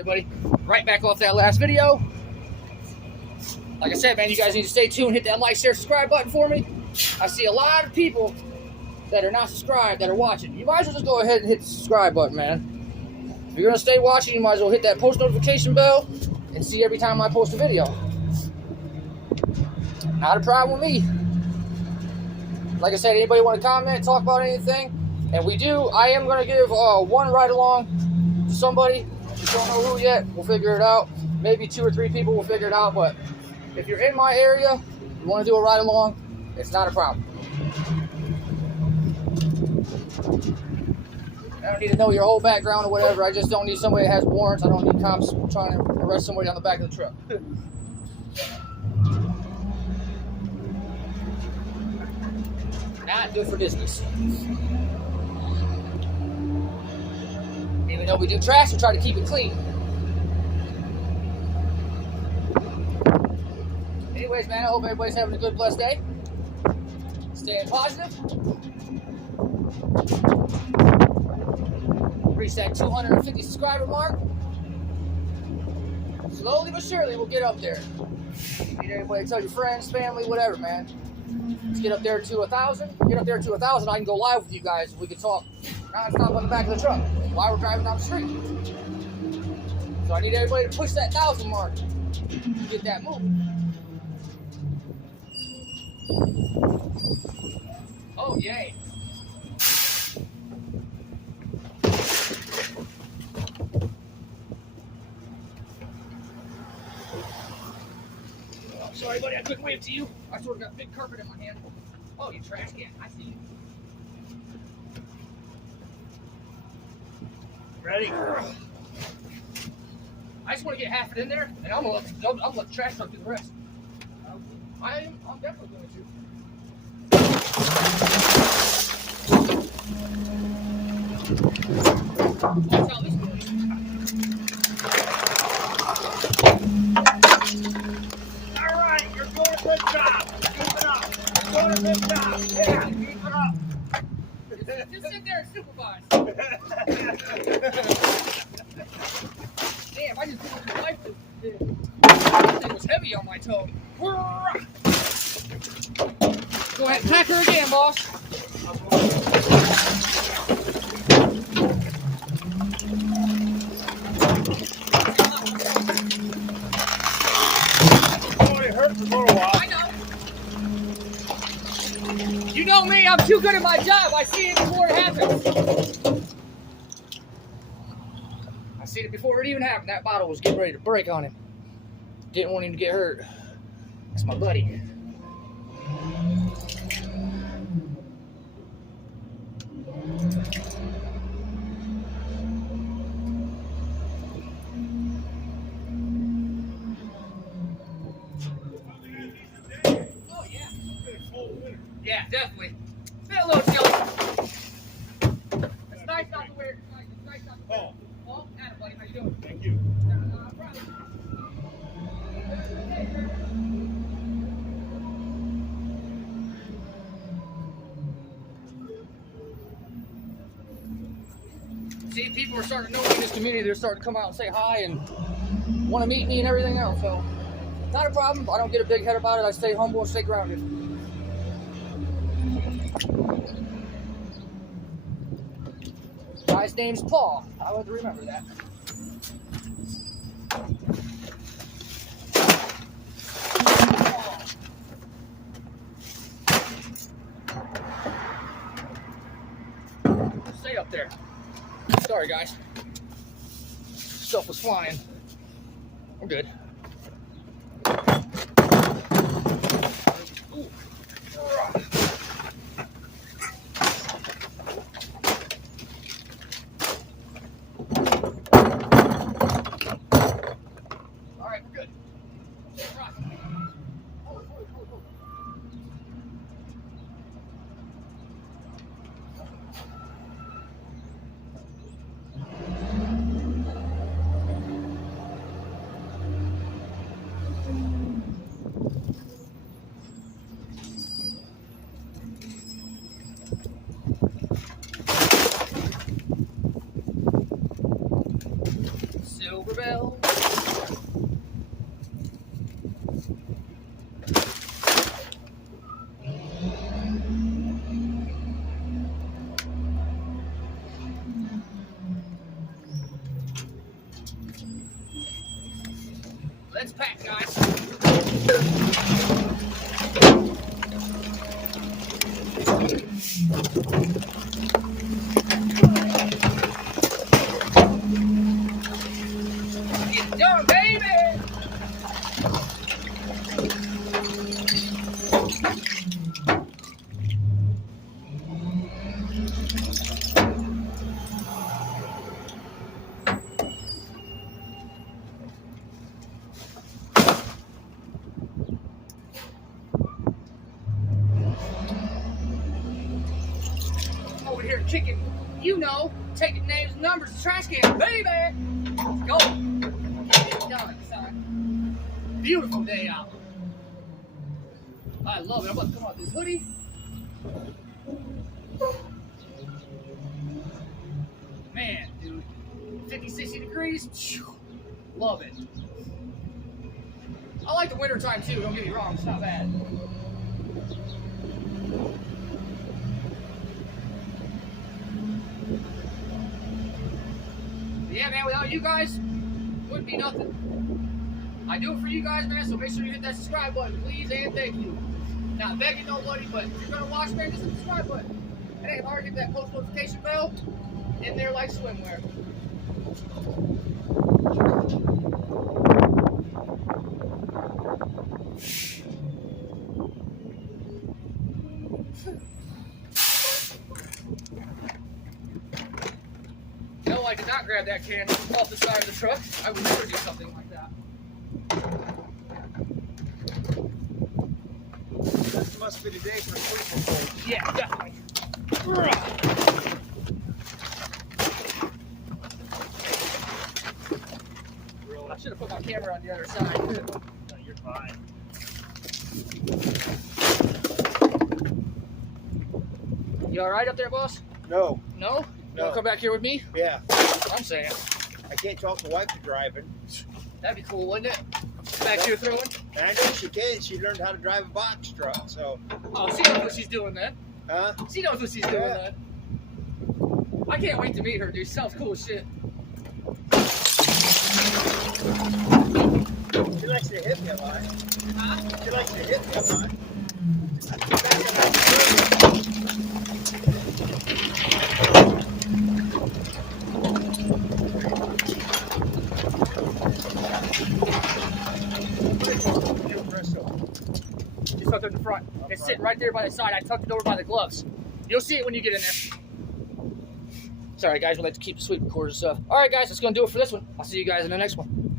Everybody, right back off that last video. Like I said, man, you guys need to stay tuned. Hit that like, share, subscribe button for me. I see a lot of people that are not subscribed that are watching. You might as well just go ahead and hit the subscribe button, man. If you're going to stay watching, you might as well hit that post notification bell and see every time I post a video. Not a problem with me. Like I said, anybody want to comment, talk about anything? And I am going to give one ride along to somebody. We don't know who yet. We'll figure it out. Maybe 2 or 3 people will figure it out. But if you're in my area, you want to do a ride along, it's not a problem. I don't need to know your whole background or whatever. I just don't need somebody that has warrants. I don't need cops trying to arrest somebody on the back of the truck. Not good for business. Even though we do trash, we try to keep it clean. Anyways, man, I hope everybody's having a good, blessed day. Staying positive. Reach that 250 subscriber mark. Slowly but surely, we'll get up there. Need everybody to tell your friends, family, whatever, man. Let's get up there to 1,000. Get up there to 1,000. I can go live with you guys. We can talk non-stop on the back of the truck while we're driving down the street. So I need everybody to push that 1,000 mark to get that moving. Oh, yay. Sorry, buddy, I couldn't wave to you. I sort of got big carpet in my hand. Oh, you trash can. I see you. Ready? I just want to get half it in there, and I'm gonna let the trash truck do the rest. I'm definitely going to. That's how this goes. All right, you're doing a good job. Keep it up. You're doing a good job. Yeah, keep it up. Just sit there and supervise. Damn, I just put my life to that thing was heavy on my toe. Go ahead and pack her again, boss. It hurt for a little while. I know. You know me, I'm too good at my job. I see it before it happens. I seen it before it even happened. That bottle was getting ready to break on him. Didn't want him to get hurt. That's my buddy. Oh, yeah. Yeah, definitely. Been a little chilly. It's nice not to wear. It's nice not to wear. Oh. Oh, Adam, buddy, how you doing? Thank you. See, people are starting to know me in this community. They're starting to come out and say hi and want to meet me and everything else. So, not a problem. I don't get a big head about it. I stay humble and stay grounded. Guy's name's Paul. I'll have to remember that. Stay up there. Sorry, guys. Stuff was flying. I'm good. Ooh. All right, we're good. well. Let's pack, guys. Get done, baby. Over here kicking, you know, taking names and numbers to trash can, baby. Let's go. Get it done, son. Beautiful day out. I love it. I'm about to come out this hoodie. Man, dude, 50, 60 degrees. Phew, love it. I like the winter time too, don't get me wrong, it's not bad. But yeah, man, without you guys, wouldn't be nothing. I do it for you guys, man, so make sure you hit that subscribe button, please, and thank you. Not begging nobody, but if you're gonna watch, man, just hit the subscribe button. It ain't hard to get that post notification bell in there like swimwear. No, I did not grab that can off the side of the truck. I would never do something like that. That must be the day for sleeping. Yeah, definitely. I should have put my camera on the other side. No, you're fine. You alright up there, boss? No. No? You No. wanna come back here with me? Yeah. That's what I'm saying. I can't talk the wife to driving. That'd be cool, wouldn't it? Back here throwing? And I know she can. She learned how to drive a box truck, so. Oh, she knows what she's doing then. Huh? She knows what she's doing then. I can't wait to meet her, dude. She sounds cool as shit. She likes to hit me a lot. Huh? She likes to hit me a lot. She's tucked in the front. It's sitting right there by the side. I tucked it over by the gloves. You'll see it when you get in there. Sorry, guys. We like to keep the sweet recorded stuff. All right, guys. That's going to do it for this one. I'll see you guys in the next one.